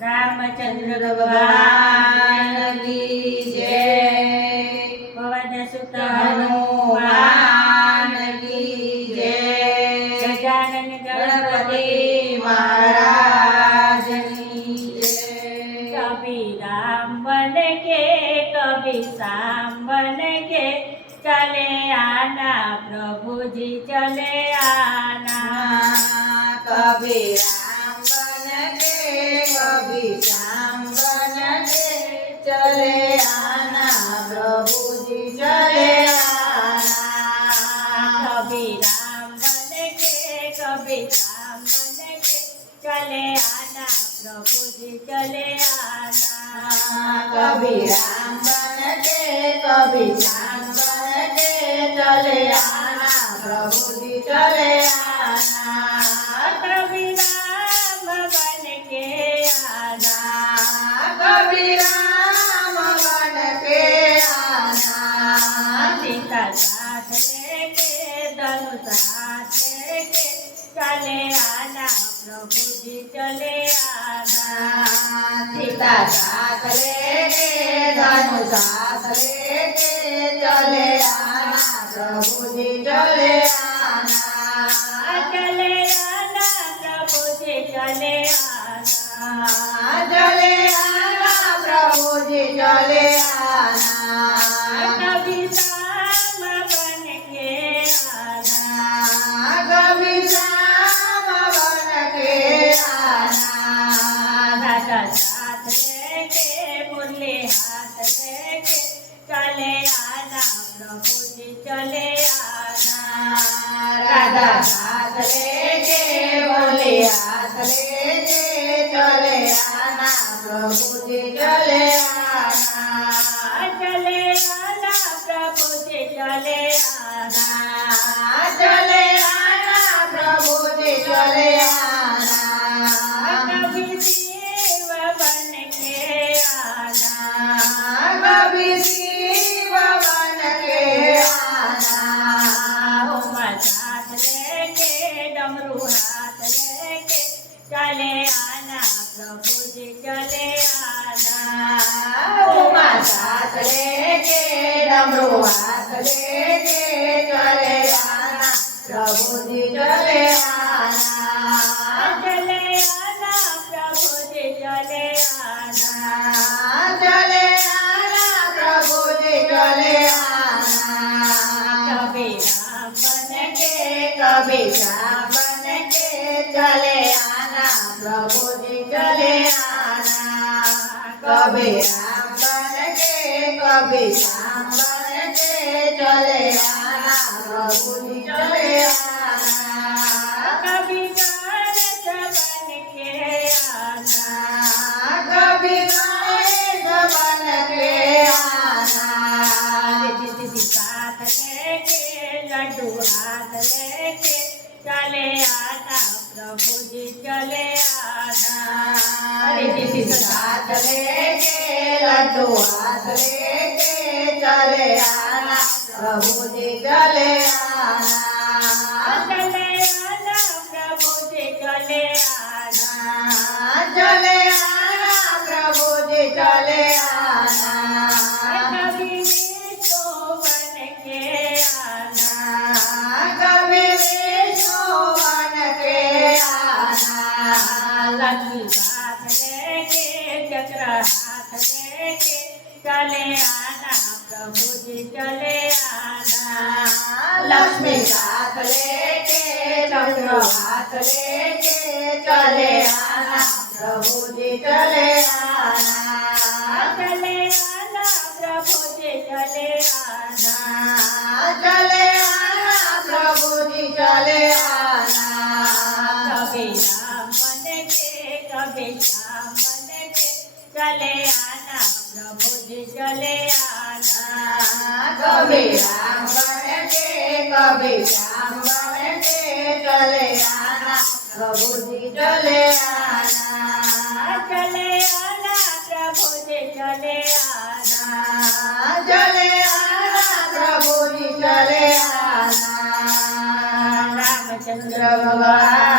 रामचंद्र भगवान की जय। पवन सुत हनुमान की जय। गजानन गणपति महाराज की जय। कभी राम बन के कभी श्याम बन के चले आना प्रभु जी चले आना। कभी राम बन के कभी श्याम बन के चले आना प्रभु जी चले आना। कभी राम बन के कभी श्याम बन के चले आना प्रभु जी चले आना। कभी राम बन के कभी श्याम बन के चले आना प्रभु जी चले आना। कभी राम बन के आना कभी राम बन के आना। सीता साथ लेके धनुष हाथ लेके चले आना प्रभु जी चले आना। सीता साथ लेके धनुष हाथ लेके चले आना प्रभु जी चले आना। चले आना प्रभु जी चले आना। चले आना प्रभु जी चले आना। कभी श्याम बन के आना कभी श्याम बन के आना। राधा साथ लेके मुरली हाथ लेके चले आना प्रभु जी चले आना। राधा हाथ लेके मुरली हाथ लेके चले आना प्रभु जी चले आना। चले आना प्रभु जी चले आना। चले आना प्रभु जी चले आना। कभी शिव बन के आना कभी शिव बन के आना। उमा साथ लेके डमरू हाथ लेके चले आना प्रभु जी चले आना। उमा साथ लेके डमरू हाथ लेके चले आना प्रभु जी चले आना। चले आना प्रभु जी चले आना। चले आना प्रभु जी चले आना। कभी राम बन के कभी श्याम बन के चले आना प्रभु जी चले आना। कभी राम बन के कभी श्याम बन के चले आना प्रभु जी चले आना। कभी गणेश बन के आना कभी गणेश बन के आना। साथ लेके लड्डू हाथ लेके चले आना प्रभु जी चले आना। साथ लेके लड्डू हाथ लेके चले आना प्रभु जी चले आना। चले आना प्रभु जी चले आना। चले आना प्रभु जी चले आना। कभी विष्णु बन के आना कभी विष्णु बन के आना। लक्ष्मी साथ लेके चक्र हाथ लेके चले आना प्रभु जी चले आना। लक्ष्मी साथ लेके चक्र हाथ लेके चले आना प्रभु जी चले आना। चले आना प्रभु जी चले आना। चले आना प्रभु जी चले आना। कभी राम बन के कभी श्याम बन के चले आना प्रभु जी चले आना। कभी राम बन के कभी श्याम बन के चले आना प्रभु जी चले आना। चले आना प्रभु जी चले आना। चले आना प्रभु जी चले आना। रामचंद्र भगवान